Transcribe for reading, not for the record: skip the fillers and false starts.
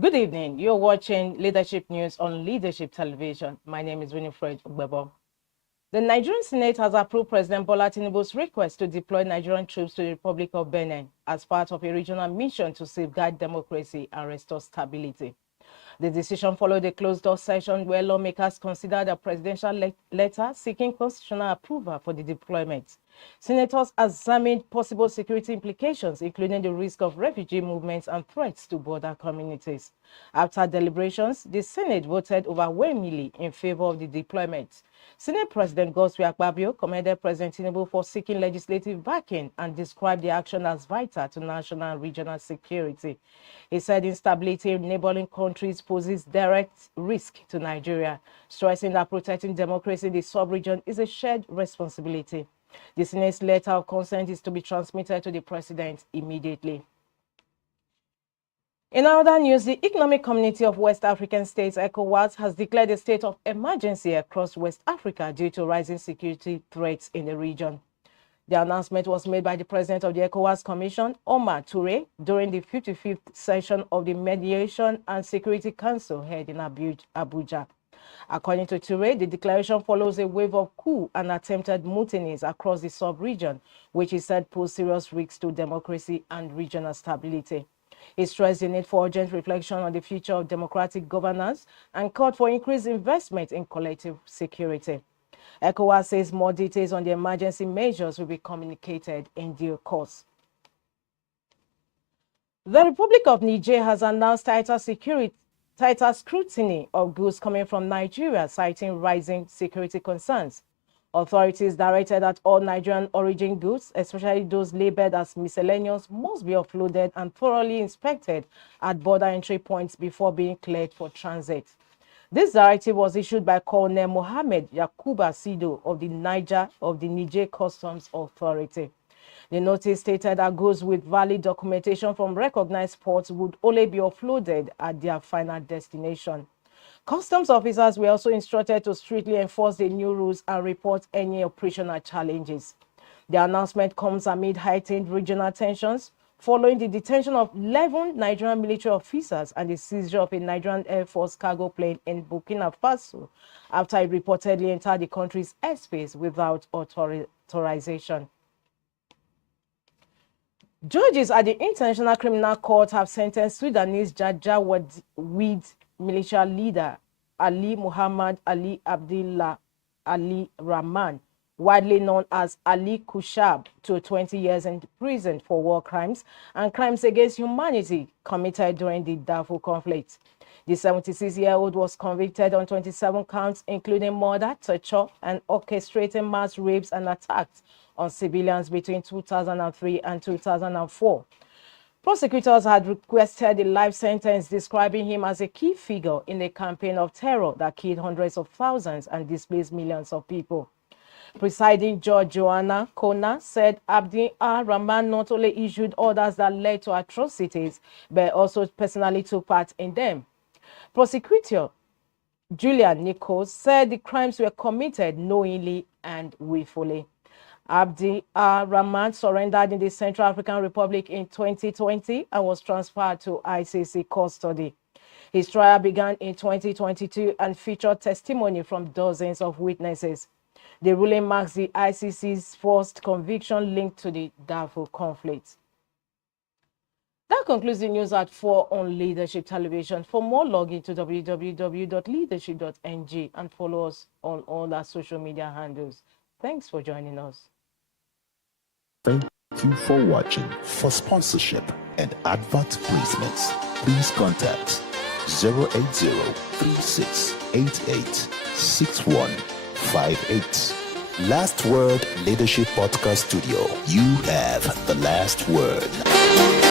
Good evening. You're watching Leadership News on Leadership Television. My name is Winifred Ugbebo. The Nigerian Senate has approved President Bola Tinubu's request to deploy Nigerian troops to the Republic of Benin as part of a regional mission to safeguard democracy and restore stability. The decision followed a closed-door session where lawmakers considered a presidential letter seeking constitutional approval for the deployment. Senators examined possible security implications, including the risk of refugee movements and threats to border communities. After deliberations, the Senate voted overwhelmingly in favor of the deployment. Senate President Godswill Akpabio commended President Tinubu for seeking legislative backing and described the action as vital to national and regional security. He said instability in neighboring countries poses direct risk to Nigeria, stressing that protecting democracy in the sub-region is a shared responsibility. The Senate's letter of consent is to be transmitted to the President immediately. In other news, the Economic Community of West African States, ECOWAS, has declared a state of emergency across West Africa due to rising security threats in the region. The announcement was made by the President of the ECOWAS Commission, Omar Toure, during the 55th session of the Mediation and Security Council held in Abuja. According to Toure, the declaration follows a wave of coup and attempted mutinies across the sub-region, which he said pose serious risks to democracy and regional stability. He stressed the need for urgent reflection on the future of democratic governance and called for increased investment in collective security. ECOWAS says more details on the emergency measures will be communicated in due course. The Republic of Niger has announced tighter scrutiny of goods coming from Nigeria, citing rising security concerns. Authorities directed that all Nigerian origin goods, especially those labeled as miscellaneous, must be offloaded and thoroughly inspected at border entry points before being cleared for transit. This directive was issued by Colonel Mohammed Yakuba Sido of the Niger Customs Authority. The notice stated that goods with valid documentation from recognized ports would only be offloaded at their final destination. Customs officers were also instructed to strictly enforce the new rules and report any operational challenges. The announcement comes amid heightened regional tensions following the detention of 11 Nigerian military officers and the seizure of a Nigerian Air Force cargo plane in Burkina Faso after it reportedly entered the country's airspace without authorization. Judges at the International Criminal Court have sentenced Sudanese Janjaweed militia leader Ali Muhammad Ali Abdullah Ali Rahman, widely known as Ali Kushab, to 20 years in prison for war crimes and crimes against humanity committed during the Darfur conflict. The 76-year-old was convicted on 27 counts, including murder, torture, and orchestrating mass rapes and attacks on civilians between 2003 and 2004. Prosecutors had requested a life sentence, describing him as a key figure in a campaign of terror that killed hundreds of thousands and displaced millions of people. Presiding Judge Joanna Kona said Abdi Rahman not only issued orders that led to atrocities, but also personally took part in them. Prosecutor Julian Nichols said the crimes were committed knowingly and willfully. Abdi Rahman surrendered in the Central African Republic in 2020 and was transferred to ICC custody. His trial began in 2022 and featured testimony from dozens of witnesses. The ruling marks the ICC's first conviction linked to the Darfur conflict. That concludes the news at 4 on Leadership Television. For more, log into www.leadership.ng and follow us on all our social media handles. Thanks for joining us. Thank you for watching. For sponsorship and advert placements, please contact 080-3688-6158. Last Word Leadership Podcast Studio. You have the last word.